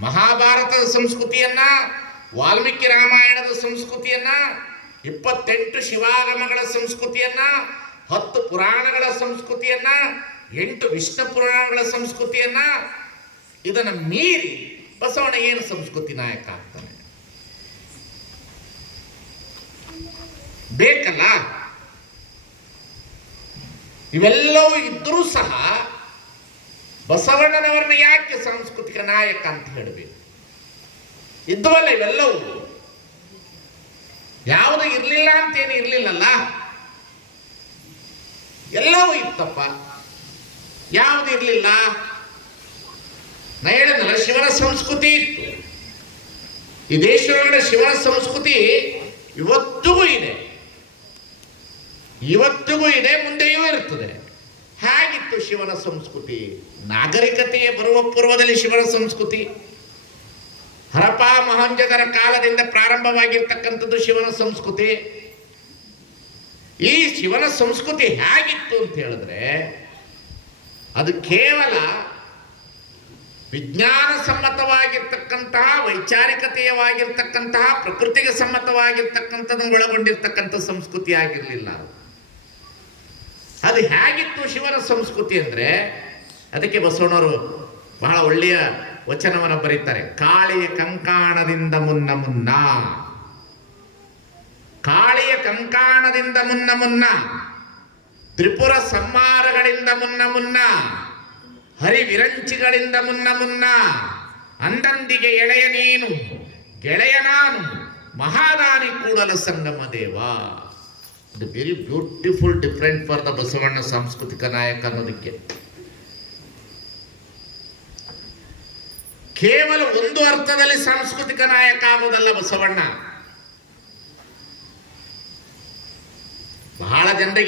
ಮಹಾಭಾರತದ ಸಂಸ್ಕೃತಿಯನ್ನ, ವಾಲ್ಮೀಕಿ ರಾಮಾಯಣದ ಸಂಸ್ಕೃತಿಯನ್ನ, ಇಪ್ಪತ್ತೆಂಟು ಶಿವಾಗಮಗಳ ಸಂಸ್ಕೃತಿಯನ್ನ, ಹತ್ತು ಪುರಾಣಗಳ ಸಂಸ್ಕೃತಿಯನ್ನ, ಎಂಟು ವಿಷ್ಣು ಪುರಾಣಗಳ ಸಂಸ್ಕೃತಿಯನ್ನ ಇದನ್ನು ಮೀರಿ ಬಸವಣ್ಣ ಏನು ಸಂಸ್ಕೃತಿ ನಾಯಕ ಆಗ್ತಾನೆ? ಬೇಕಲ್ಲ? ಇವೆಲ್ಲವೂ ಇದ್ದರೂ ಸಹ ಬಸವಣ್ಣನವರನ್ನ ಯಾಕೆ ಸಾಂಸ್ಕೃತಿಕ ನಾಯಕ ಅಂತ ಹೇಳಬೇಕು? ಇದ್ದವಲ್ಲ ಇವೆಲ್ಲವೂ. ಯಾವುದು ಇರಲಿಲ್ಲ ಅಂತೇನು ಇರಲಿಲ್ಲಲ್ಲ. ಎಲ್ಲವೂ ಇತ್ತಪ್ಪ. ಯಾವುದು ಇರಲಿಲ್ಲ? ನಾ ಶಿವನ ಸಂಸ್ಕೃತಿ ಇತ್ತು. ಈ ದೇಶದೊಳಗಡೆ ಶಿವನ ಸಂಸ್ಕೃತಿ ಇವತ್ತಿಗೂ ಇದೆ. ಇವತ್ತಿಗೂ ಇದೆ, ಮುಂದೆಯೂ ಇರ್ತದೆ. ಹೇಗಿತ್ತು ಶಿವನ ಸಂಸ್ಕೃತಿ? ನಾಗರಿಕತೆಯ ಬರುವ ಪೂರ್ವದಲ್ಲಿ ಶಿವನ ಸಂಸ್ಕೃತಿ. ಹರಪ ಮಹಂಜದರ ಕಾಲದಿಂದ ಪ್ರಾರಂಭವಾಗಿರ್ತಕ್ಕಂಥದ್ದು ಶಿವನ ಸಂಸ್ಕೃತಿ. ಈ ಶಿವನ ಸಂಸ್ಕೃತಿ ಹೇಗಿತ್ತು ಅಂತ ಹೇಳಿದ್ರೆ, ಅದು ಕೇವಲ ವಿಜ್ಞಾನ ಸಮ್ಮತವಾಗಿರ್ತಕ್ಕಂತಹ, ವೈಚಾರಿಕತೆಯವಾಗಿರ್ತಕ್ಕಂತಹ, ಪ್ರಕೃತಿಗೆ ಸಮ್ಮತವಾಗಿರ್ತಕ್ಕಂಥದ್ದನ್ನು ಒಳಗೊಂಡಿರ್ತಕ್ಕಂಥ ಸಂಸ್ಕೃತಿ ಆಗಿರಲಿಲ್ಲ. ಅದು. ಹೇಗಿತ್ತು ಶಿವನ ಸಂಸ್ಕೃತಿ ಅಂದರೆ, ಅದಕ್ಕೆ ಬಸವಣ್ಣವರು ಬಹಳ ಒಳ್ಳೆಯ ವಚನವನ್ನು ಬರೀತಾರೆ. ಕಾಳಿಯ ಕಂಕಾಣದಿಂದ ಮುನ್ನ ಮುನ್ನ. ಕಾಳಿಯ ಕಂಕಾಣದಿಂದ ಮುನ್ನ ಮುನ್ನ. ತ್ರಿಪುರ ಸಂಹಾರಗಳಿಂದ ಮುನ್ನ ಮುನ್ನ. ಹರಿವಿರಂಚಿಗಳಿಂದ ಮುನ್ನ ಮುನ್ನ. ಅಂದಂದಿಗೆ ಎಳೆಯ ನೀನು, ಗೆಳೆಯ ನಾನು ಮಹಾದಾನಿ ಕೂಡಲ ಸಂಗಮ ದೇವ. ಇದು very beautiful different for the Basavanna ಸಾಂಸ್ಕೃತಿಕ ನಾಯಕ ಅನ್ನೋದಕ್ಕೆ. ಕೇವಲ ಒಂದು ಅರ್ಥದಲ್ಲಿ ಸಾಂಸ್ಕೃತಿಕ ನಾಯಕ ಆಗೋದಲ್ಲ ಬಸವಣ್ಣ. ಬಹಳ ಜನರಿಗೆ